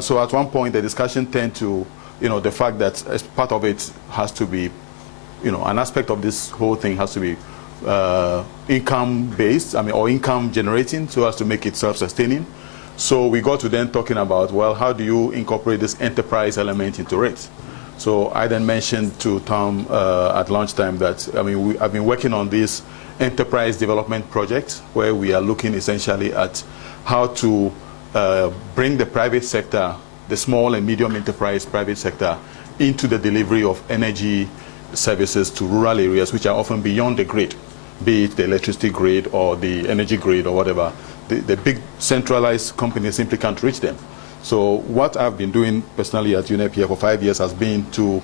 so at one point, the discussion turned to, the fact that as part of it has to be, an aspect of this whole thing has to be income-based, or income-generating, so as to make it self-sustaining. So we got to then talking about, well, how do you incorporate this enterprise element into it? So I then mentioned to Tom at lunchtime that, I've been working on this enterprise development project where we are looking essentially at how to bring the private sector, the small and medium enterprise private sector, into the delivery of energy services to rural areas, which are often beyond the grid, be it the electricity grid or the energy grid or whatever. The big centralized companies simply can't reach them. So what I've been doing personally at UNEP here for 5 years has been to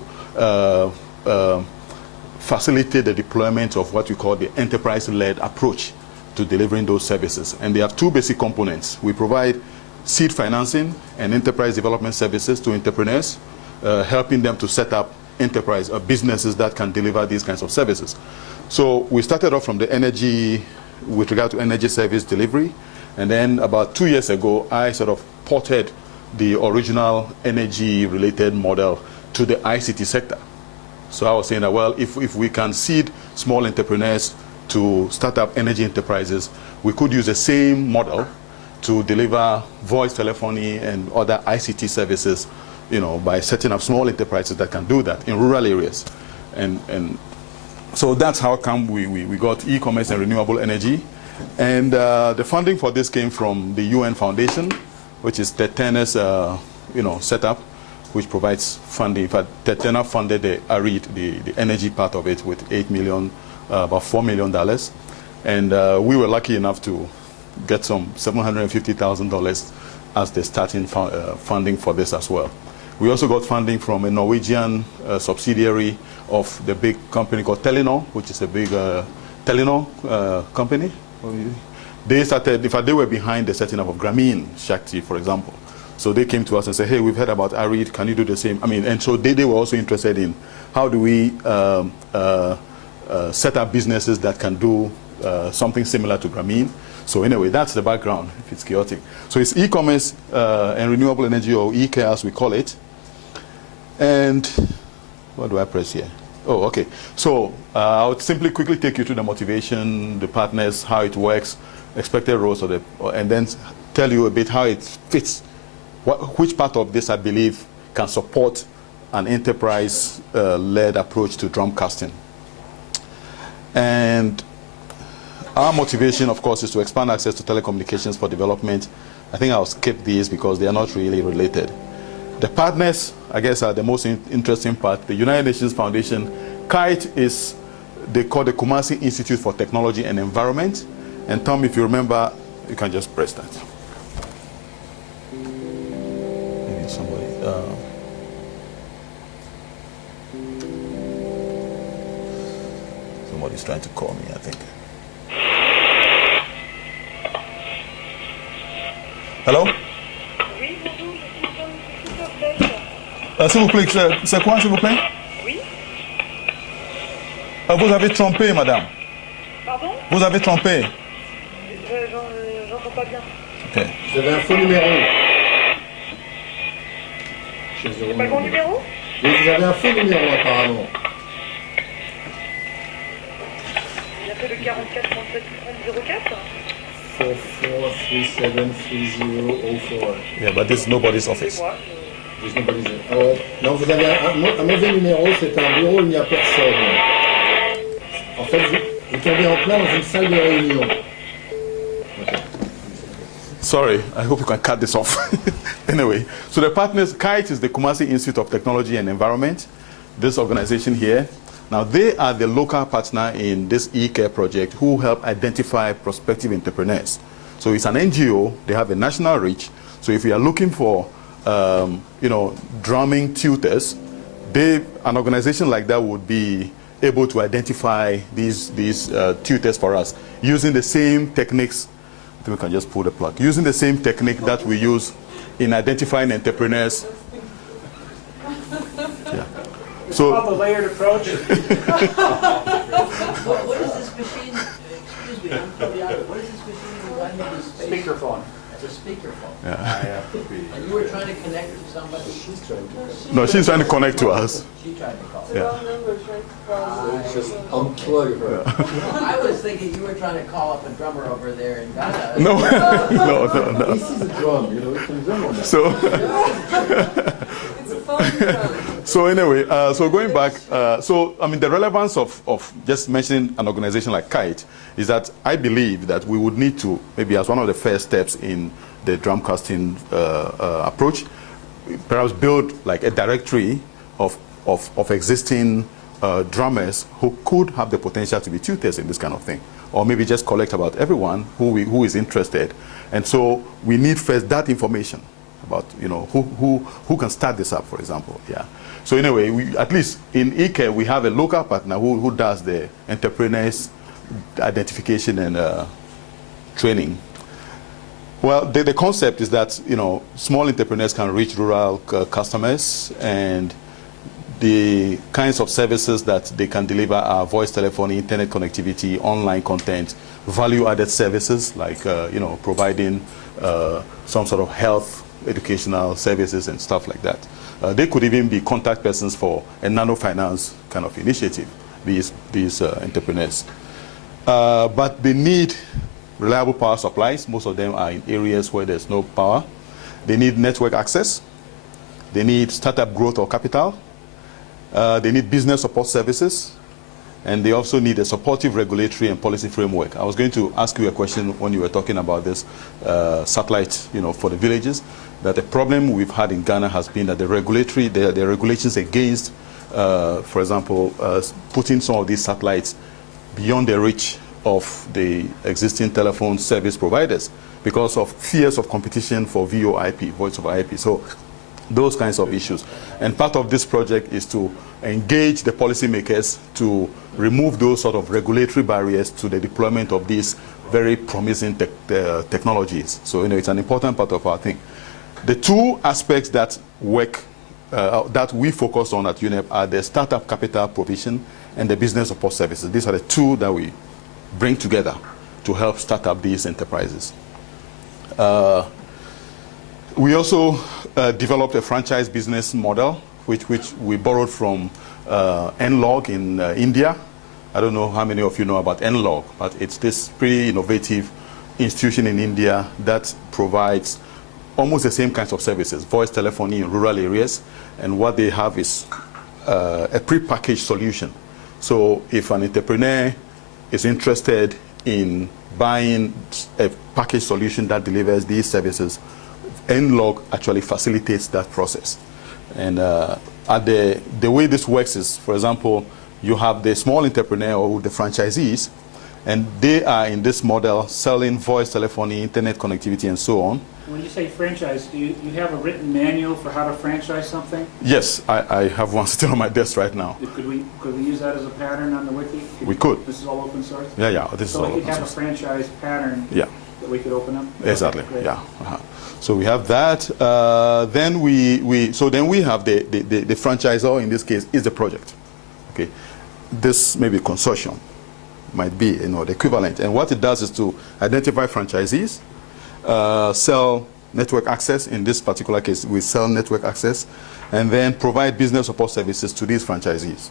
facilitate the deployment of what we call the enterprise-led approach to delivering those services. And they have two basic components. We provide seed financing and enterprise development services to entrepreneurs, helping them to set up enterprise or businesses that can deliver these kinds of services. So we started off from the energy, with regard to energy service delivery, and then about 2 years ago, I sort of ported the original energy-related model to the ICT sector. So I was saying that, well, if we can seed small entrepreneurs to start up energy enterprises, we could use the same model to deliver voice telephony and other ICT services, by setting up small enterprises that can do that in rural areas. And so that's how come we got e-commerce and renewable energy. And the funding for this came from the UN Foundation, which is Tetena's, setup, which provides funding. In fact, Tetena funded the ARED, the energy part of it, with $8 million, about $4 million. And we were lucky enough to get some $750,000 as the starting funding for this as well. We also got funding from a Norwegian subsidiary of the big company called Telenor, which is a big Telenor company. They started, in fact, they were behind the setting up of Grameen Shakti, for example. So they came to us and said, hey, we've heard about ARED, can you do the same? And so they were also interested in how do we set up businesses that can do something similar to Grameen. So anyway, that's the background, if it's chaotic. So it's e-commerce and renewable energy, or eCare as we call it. And what do I press here? Oh, okay. So I would simply quickly take you to the motivation, the partners, how it works, expected roles, and then tell you a bit how it fits. Which part of this, I believe, can support an enterprise-led approach to drumcasting. And our motivation, of course, is to expand access to telecommunications for development. I think I'll skip these because they are not really related. The partners, I guess, are the most interesting part. The United Nations Foundation, KITE is, they call the Kumasi Institute for Technology and Environment. And Tom, if you remember, you can just press that. Maybe somebody. Somebody's trying to call me, I think. Hello? Oui, bonjour, je suis Uplift. S'il vous plaît, c'est quoi, s'il vous plaît? Oui. Vous avez trompé, madame. Pardon? Vous avez trompé. J'entends pas bien. Okay. Vous avez un faux numéro. C'est pas le bon numéro? Oui, vous avez un faux numéro apparemment. Il a fait le 44 37 30 04. 44373004. Yeah, but this is nobody's office. Non, vous avez un mauvais numéro, c'est un bureau où il n'y a personne. En fait, vous tombez en plein dans une salle de réunion. Okay. Sorry, I hope you can cut this off. Anyway, so the partners, KITE is the Kumasi Institute of Technology and Environment, this organization here. Now, they are the local partner in this eCare project who help identify prospective entrepreneurs. So it's an NGO, they have a national reach. So if you are looking for, drumming tutors, an organization like that would be able to identify these tutors for us using the same techniques. I think we can just pull the plug. Using the same technique that we use in identifying entrepreneurs. Yeah. So, called the layered approach. What is this machine? Excuse me, I'm from the what is this machine? Speakerphone. It's a speakerphone. Yeah. I have to be. And you were trying to connect to somebody? She's trying to. No, she's trying to connect to us. She tried to call. The wrong number, trying to call. So just unplug her. I was thinking you were trying to call up a drummer over there in Ghana. No, no. This is a drum, you know, you can drum on that. So, It's a phone drum. so anyway, so going back, so I mean, the relevance of just mentioning an organization like Kite is that I believe that we would need to, maybe as one of the first steps in the drum casting approach, perhaps build like a directory of existing drummers who could have the potential to be tutors in this kind of thing, or maybe just collect about everyone who is interested. And so we need first that information about, you know, who can start this up, for example. Yeah. So anyway, we, at least in eCare, we have a local partner who does the entrepreneurs identification and training. Well, the concept is that, you know, small entrepreneurs can reach rural customers, and the kinds of services that they can deliver are voice telephony, internet connectivity, online content, value-added services like, you know, providing some sort of health, educational services and stuff like that. They could even be contact persons for a nano finance kind of initiative, these entrepreneurs. But they need reliable power supplies. Most of them are in areas where there's no power. They need network access. They need startup growth or capital. They need business support services. And they also need a supportive regulatory and policy framework. I was going to ask you a question when you were talking about this satellite, you know, for the villages, that the problem we've had in Ghana has been that the regulations against, for example, putting some of these satellites beyond the reach of the existing telephone service providers because of fears of competition for VoIP, voice over IP. So those kinds of issues. And part of this project is to engage the policymakers to remove those sort of regulatory barriers to the deployment of these very promising technologies. So, you know, it's an important part of our thing. The two aspects that work, that we focus on at UNEP are the startup capital provision and the business support services. These are the two that we bring together to help start up these enterprises. We also developed a franchise business model, which we borrowed from NLog in India. I don't know how many of you know about NLog, but it's this pretty innovative institution in India that provides almost the same kinds of services, voice telephony in rural areas, and what they have is a pre-packaged solution. So if an entrepreneur is interested in buying a packaged solution that delivers these services, NLog actually facilitates that process. And the way this works is, for example, you have the small entrepreneur or the franchisees, and they are in this model selling voice telephony, internet connectivity, and so on. When you say franchise, do you have a written manual for how to franchise something? Yes, I have one sitting on my desk right now. Could we use that as a pattern on the wiki? We could. This is all open source? Yeah, this is all So we open could have a source. franchise pattern Yeah. that we could open up? Exactly. Okay, great. Yeah. So we have that. Then we have the franchisor. In this case, is the project. Okay. This maybe consortium might be, you know, the equivalent. And what it does is to identify franchisees, sell network access. In this particular case, we sell network access, and then provide business support services to these franchisees,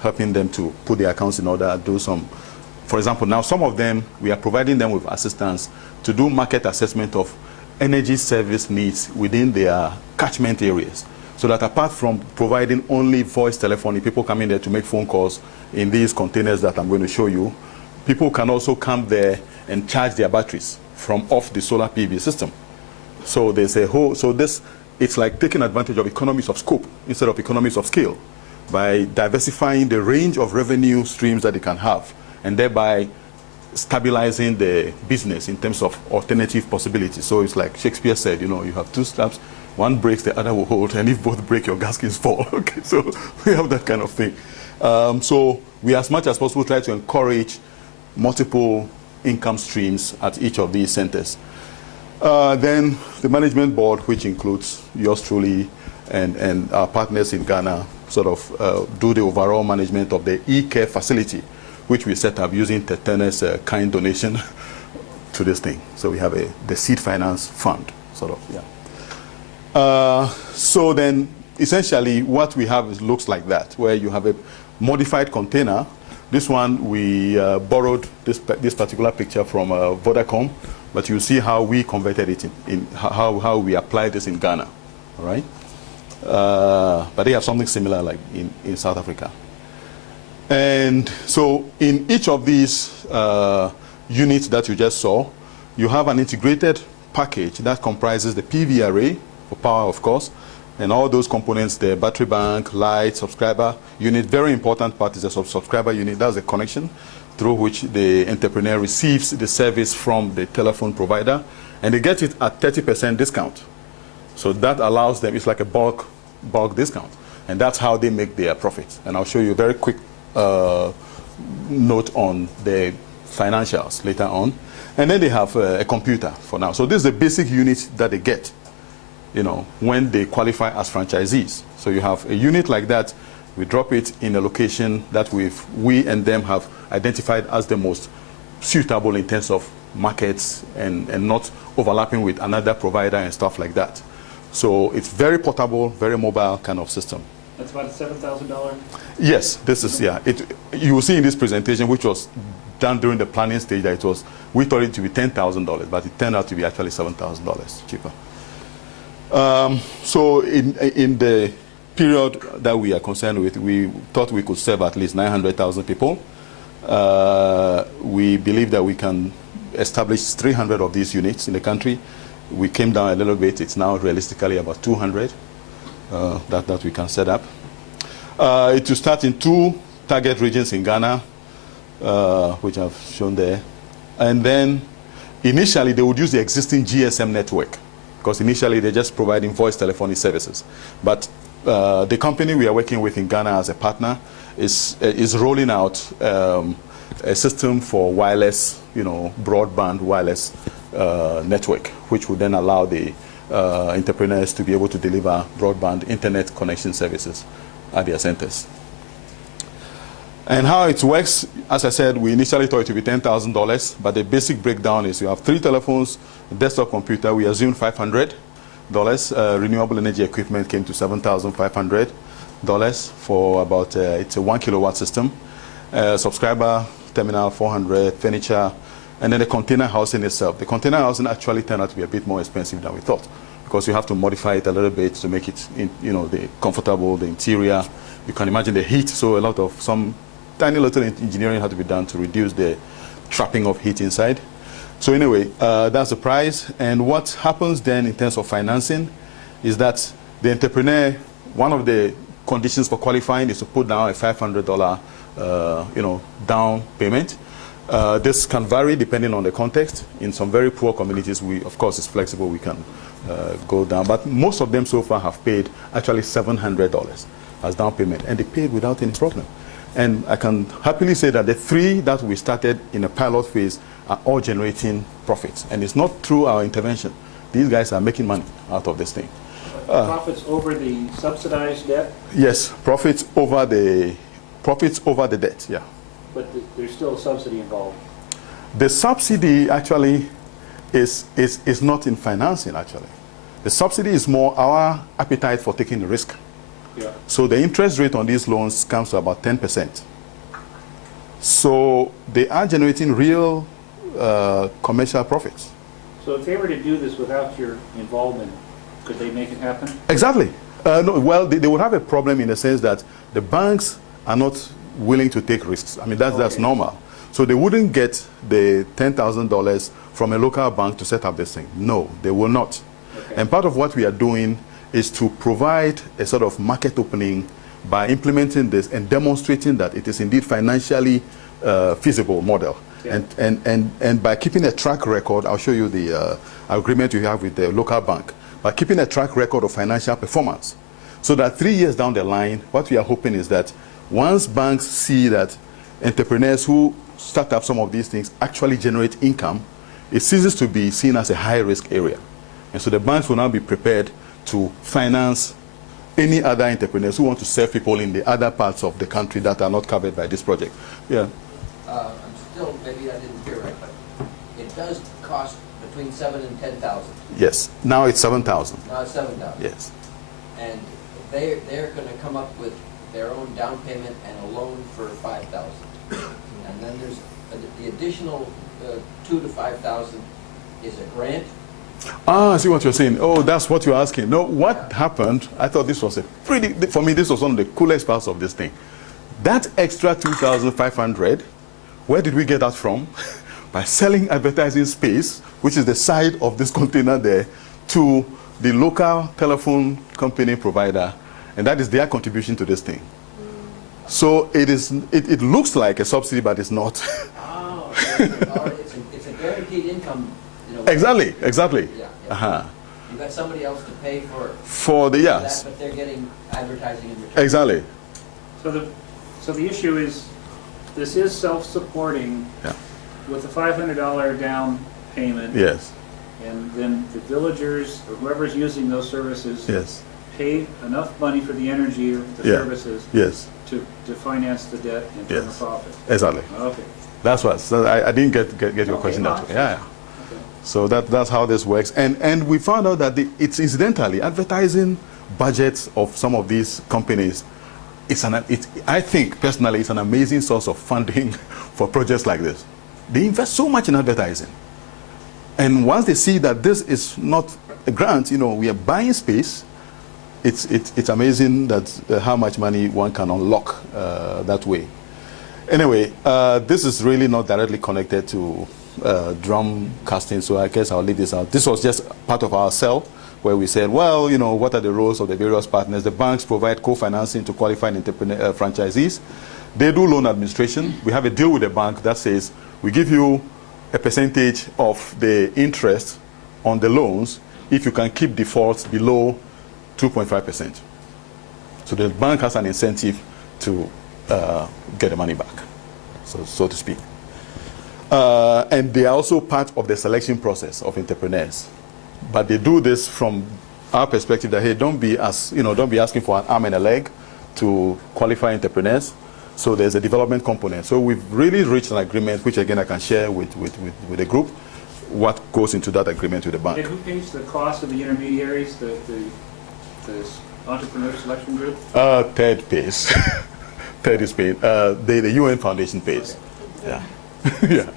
helping them to put their accounts in order, do some. For example, now some of them, we are providing them with assistance to do market assessment of energy service needs within their catchment areas. So that apart from providing only voice telephony, people come in there to make phone calls in these containers that I'm going to show you, people can also come there and charge their batteries from off the solar PV system. So there's a whole, so this, it's like taking advantage of economies of scope instead of economies of scale by diversifying the range of revenue streams that they can have, and thereby stabilizing the business in terms of alternative possibilities. So it's like Shakespeare said, you know, you have two straps, one breaks, the other will hold, and if both break, your gaskets fall. Okay, so we have that kind of thing. So we, as much as possible, try to encourage multiple income streams at each of these centers. Then the management board, which includes yours truly and our partners in Ghana, sort of do the overall management of the eCare facility, which we set up using Tetena's kind donation to this thing. So we have the seed finance fund, sort of, yeah. So then, essentially, what we have looks like that, where you have a modified container. This one, we borrowed this particular picture from Vodacom, but you see how we converted it in how we applied this in Ghana, all right? But they have something similar like in South Africa. And so in each of these units that you just saw, you have an integrated package that comprises the PV array for power, of course, and all those components, the battery bank, light, subscriber unit. Very important part is the subscriber unit. That's the connection through which the entrepreneur receives the service from the telephone provider, and they get it at 30% discount. So that allows them, it's like a bulk discount, and that's how they make their profits. And I'll show you a very quick note on the financials later on. And then they have a computer for now. So this is the basic unit that they get, you know, when they qualify as franchisees. So you have a unit like that. We drop it in a location that we and them have identified as the most suitable in terms of markets and not overlapping with another provider and stuff like that. So it's very portable, very mobile kind of system. That's about a $7,000? Yes, this is, yeah. You will see in this presentation, which was done during the planning stage, that we thought it to be $10,000, but it turned out to be actually $7,000 cheaper. So in the period that we are concerned with, we thought we could serve at least 900,000 people. We believe that we can establish 300 of these units in the country. We came down a little bit. It's now realistically about 200 that we can set up. It will start in 2 target regions in Ghana, which I've shown there. And then initially they would use the existing GSM network, because initially they're just providing voice telephony services. But the company we are working with in Ghana as a partner is rolling out a system for wireless, broadband wireless network, which would then allow the entrepreneurs to be able to deliver broadband internet connection services at their centers. And how it works, as I said, we initially thought it would be $10,000, but the basic breakdown is you have 3 telephones, a desktop computer, we assumed $500. Renewable energy equipment came to $7,500 for about, it's a 1 kilowatt system. Subscriber terminal, $400, furniture, and then the container housing itself. The container housing actually turned out to be a bit more expensive than we thought, because you have to modify it a little bit to make it, the comfortable, the interior. You can imagine the heat, so some tiny little engineering had to be done to reduce the trapping of heat inside. So anyway, that's the price. And what happens then in terms of financing is that the entrepreneur, one of the conditions for qualifying is to put down a $500 down payment. This can vary depending on the context. In some very poor communities, of course, it's flexible, we can go down. But most of them so far have paid actually $700 as down payment, and they paid without any problem. And I can happily say that the 3 that we started in a pilot phase are all generating profits. And it's not through our intervention. These guys are making money out of this thing. Profits over the subsidized debt? Yes, profits over the debt, yeah. But there's still a subsidy involved. The subsidy actually is not in financing, actually. The subsidy is more our appetite for taking the risk. Yeah. So the interest rate on these loans comes to about 10%. So they are generating real commercial profits. So if they were to do this without your involvement, could they make it happen? Exactly. No, well, they would have a problem in the sense that the banks are not willing to take risks. I mean, that's normal. So they wouldn't get the $10,000 from a local bank to set up this thing. No, they will not. Okay. And part of what we are doing is to provide a sort of market opening by implementing this and demonstrating that it is indeed financially feasible model. Yeah. And by keeping a track record, I'll show you the agreement you have with the local bank, by keeping a track record of financial performance, so that 3 years down the line, what we are hoping is that once banks see that entrepreneurs who start up some of these things actually generate income, it ceases to be seen as a high-risk area. And so the banks will now be prepared to finance any other entrepreneurs who want to serve people in the other parts of the country that are not covered by this project. Yeah. I'm still, maybe I didn't hear right, but in does cost between 7 and 10,000. Yes. Now it's 7,000. Now it's 7,000. Yes. And they're going to come up with their own down payment and a loan for 5,000. And then there's the additional 2 to 5,000 is a grant. Ah, I see what you're saying. Oh, that's what you're asking. No, what happened, I thought this was for me, this was one of the coolest parts of this thing. That extra 2,500, where did we get that from? By selling advertising space, which is the side of this container there, to the local telephone company provider, and that is their contribution to this thing. So it looks like a subsidy, but it's not. Oh, it's a guaranteed income. You know, Exactly. Yeah. Uh-huh. You've got somebody else to pay For the that, yes. but they're getting advertising in return. Exactly. So the issue is, this is self-supporting Yeah. with a $500 down payment. Yes. And then the villagers, or whoever's using those services, Yes. pay enough money for the energy or the Yeah. services Yes. to finance the debt and turn a Yes. profit. Exactly. Okay. That's what. So I didn't get your Okay, question that way. fine. Yeah. Okay. So that's how this works. And we found out that it's incidentally advertising budgets of some of these companies. I think personally it's an amazing source of funding for projects like this. They invest so much in advertising. And once they see that this is not a grant, we are buying space, it's amazing that how much money one can unlock that way. Anyway, this is really not directly connected to drum casting, so I guess I'll leave this out. This was just part of our sell, where we said, well, what are the roles of the various partners? The banks provide co-financing to qualified entrepreneur franchisees. They do loan administration. We have a deal with the bank that says we give you a percentage of the interest on the loans if you can keep defaults below 2.5%. So the bank has an incentive to get the money back, so to speak. And they are also part of the selection process of entrepreneurs. But they do this from our perspective that, hey, don't be asking for an arm and a leg to qualify entrepreneurs. So there's a development component. So we've really reached an agreement, which again I can share with the group, what goes into that agreement with the bank. And who pays the cost of the intermediaries, the entrepreneur selection group? Third pays. Third is paying. The UN Foundation pays. Okay. Yeah. Yeah.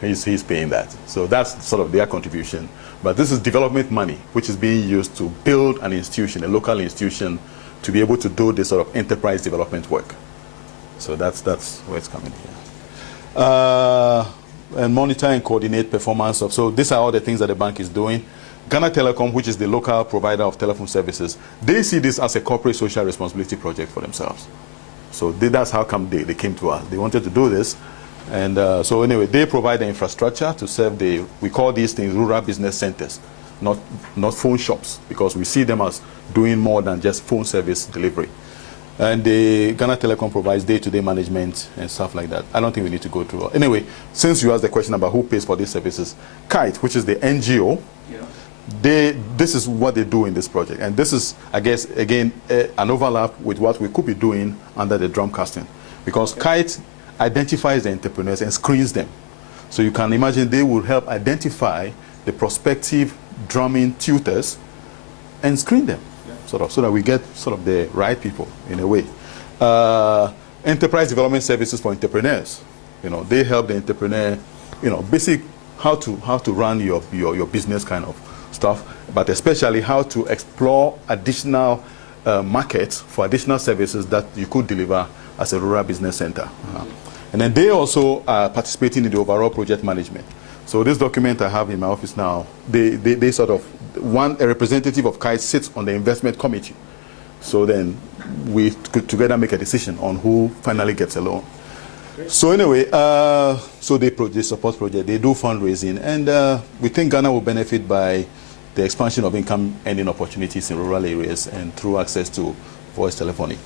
He's paying that. So that's sort of their contribution. But this is development money, which is being used to build an institution, a local institution, to be able to do this sort of enterprise development work. So that's where it's coming here. And monitor and coordinate performance of. So these are all the things that the bank is doing. Ghana Telecom, which is the local provider of telephone services, they see this as a corporate social responsibility project for themselves. So that's how come they came to us. They wanted to do this. And so anyway, they provide the infrastructure to serve we call these things rural business centers, not phone shops, because we see them as doing more than just phone service delivery. And the Ghana Telecom provides day-to-day management and stuff like that. I don't think we need to go through. Anyway, since you asked the question about who pays for these services, Kite, which is the NGO, Yeah. this is what they do in this project. And this is, I guess, again, an overlap with what we could be doing under the drum casting. Because Kite identifies the entrepreneurs and screens them. So you can imagine they will help identify the prospective drumming tutors and screen them, so that we get sort of the right people in a way. Enterprise development services for entrepreneurs. They help the entrepreneur, basic how to run your business kind of stuff, but especially how to explore additional markets for additional services that you could deliver as a rural business center. And then they also are participating in the overall project management. So this document I have in my office now, they sort of, a representative of Kite sits on the investment committee. So then we could together make a decision on who finally gets a loan. So anyway, so they support project, they do fundraising, and we think Ghana will benefit by the expansion of income earning opportunities in rural areas and through access to voice telephony.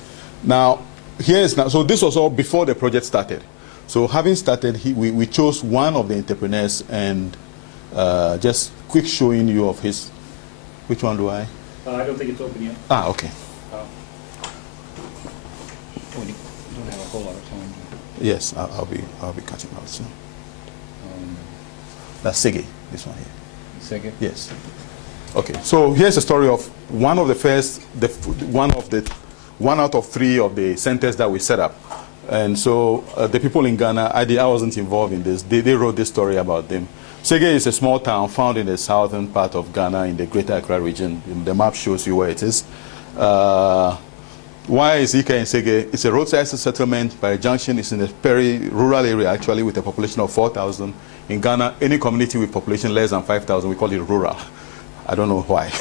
Now, so this was all before the project started. So having started, we chose one of the entrepreneurs, and just quick showing you of his. Which one do I? I don't think it's open yet. Okay. We don't have a whole lot of time. Yes, I'll be cutting out soon. That's Sege, this one here. Second. Yes. Okay, so here's a story of one of the first, one out of 3 of the centers that we set up. And so the people in Ghana, I wasn't involved in this. They wrote this story about them. Sege is a small town found in the southern part of Ghana in the Greater Accra region. The map shows you where it is. Why is eCare in Sege? It's a roadside settlement by a junction. It's in a very rural area, actually, with a population of 4,000. In Ghana, any community with population less than 5,000, we call it rural. I don't know why.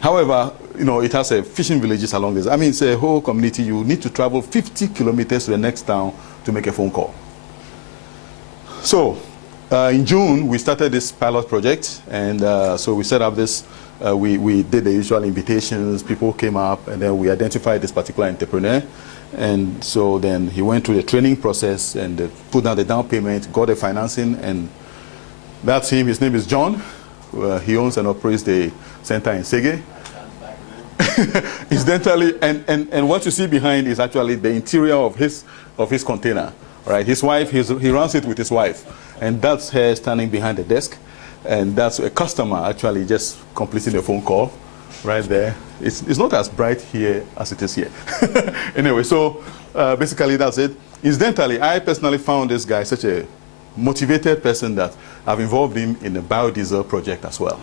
However, you know, it has fishing villages along this. I mean, it's a whole community. You need to travel 50 kilometers to the next town to make a phone call. So, in June, we started this pilot project, and so we set up this. We did the usual invitations, people came up, and then we identified this particular entrepreneur. And so then he went through the training process and put down the down payment, got the financing, and that's him. His name is John. He owns and operates the center in Sege. Incidentally, and what you see behind is actually the interior of his container. Right? His wife, he runs it with his wife, and that's her standing behind the desk. And that's a customer actually just completing a phone call right there. It's not as bright here as it is here. Anyway, so basically that's it. Incidentally, I personally found this guy such a motivated person that I've involved him in the biodiesel project as well.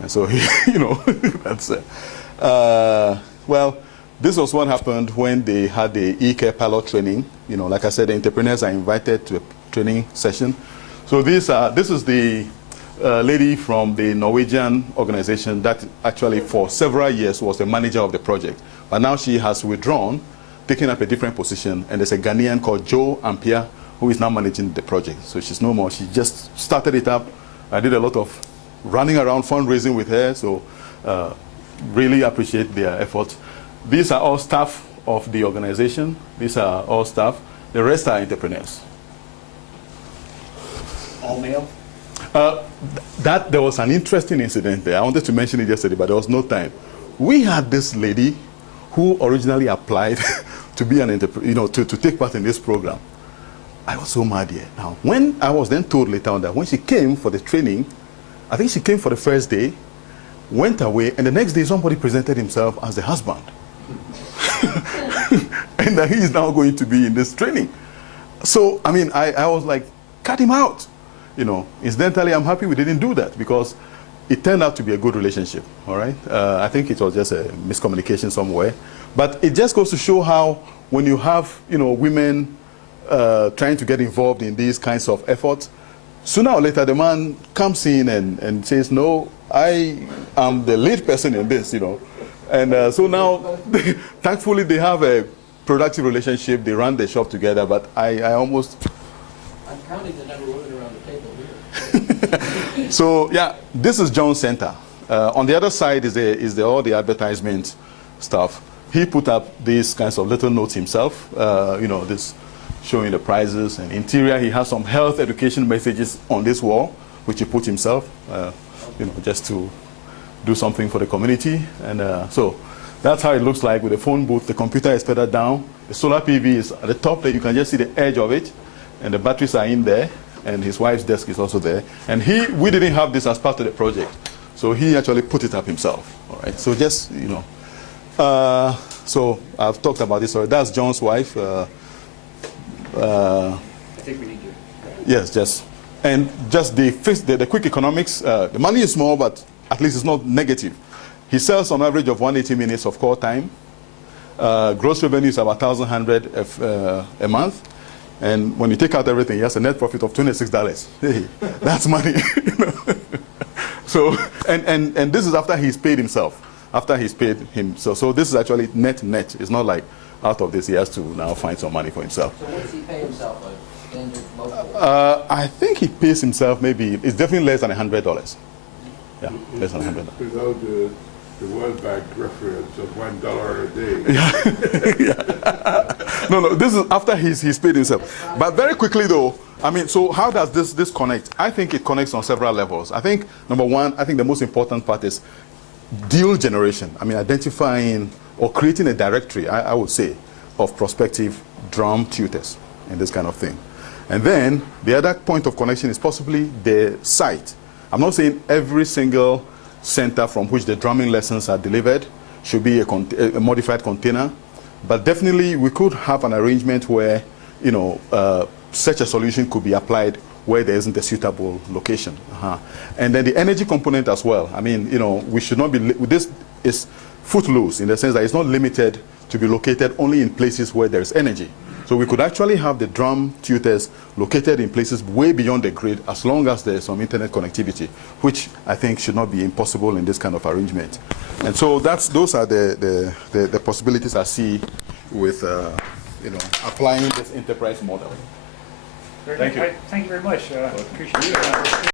And so, you know, that's well, this was what happened when they had the eCare pilot training. You know, like I said, the entrepreneurs are invited to a training session. So this is the lady from the Norwegian organization that actually for several years was the manager of the project. But now she has withdrawn, taking up a different position, and there's a Ghanaian called Joe Ampia who is now managing the project. So she's no more. She just started it up. I did a lot of running around fundraising with her, so really appreciate their effort. These are all staff of the organization. These are all staff. The rest are entrepreneurs. All male? There was an interesting incident there. I wanted to mention it yesterday, but there was no time. We had this lady who originally applied to be an entrepreneur, you know, to take part in this program. I was so mad here. Now, when I was then told later on that when she came for the training, I think she came for the first day, went away, and the next day somebody presented himself as the husband. And that he is now going to be in this training. So, I mean, I was like, cut him out. You know, incidentally, I'm happy we didn't do that because it turned out to be a good relationship, all right? I think it was just a miscommunication somewhere. But it just goes to show how when you have, you know, women trying to get involved in these kinds of efforts, sooner or later the man comes in and says, no, I am the lead person in this, you know. And so now, thankfully, they have a productive relationship. They run the shop together, but I almost... I'm counting the number of women around the table here. So, yeah, this is John's center. On the other side is all the advertisement stuff. He put up these kinds of little notes himself, you know, this showing the prices and interior. He has some health education messages on this wall, which he put himself, you know, just to do something for the community. And so that's how it looks like with the phone booth. The computer is further down. The solar PV is at the top there. You can just see the edge of it. And the batteries are in there. And his wife's desk is also there. And we didn't have this as part of the project. So he actually put it up himself. All right. So just, you know. So I've talked about this already. That's John's wife. I think we need to. Yes, just. And just the quick economics. The money is small, but at least it's not negative. He sells on average of 180 minutes of call time. Gross revenue is about $1,100 a month. And when you take out everything, he has a net profit of $26. Hey, that's money. You know? So, and this is after he's paid himself. After he's paid him. So this is actually net. It's not like out of this he has to now find some money for himself. So what does he pay himself? I think he pays himself maybe, it's definitely less than $100. Yeah, less than $100. Without the World Bank reference of $1 a day. Yeah. No, this is after he's paid himself. But very quickly though, I mean, so how does this connect? I think it connects on several levels. I think, number one, I think the most important part is deal generation. I mean, identifying or creating a directory, I would say, of prospective drum tutors and this kind of thing. And then the other point of connection is possibly the site. I'm not saying every single center from which the drumming lessons are delivered should be a modified container, but definitely we could have an arrangement where, you know, such a solution could be applied where there isn't a suitable location. And then the energy component as well. I mean, you know, we should not be, this is footloose in the sense that it's not limited to be located only in places where there is energy. So we could actually have the drum tutors located in places way beyond the grid as long as there's some internet connectivity, which I think should not be impossible in this kind of arrangement. And so those are the possibilities I see with you know, applying this enterprise model. Thank you very much. Appreciate it.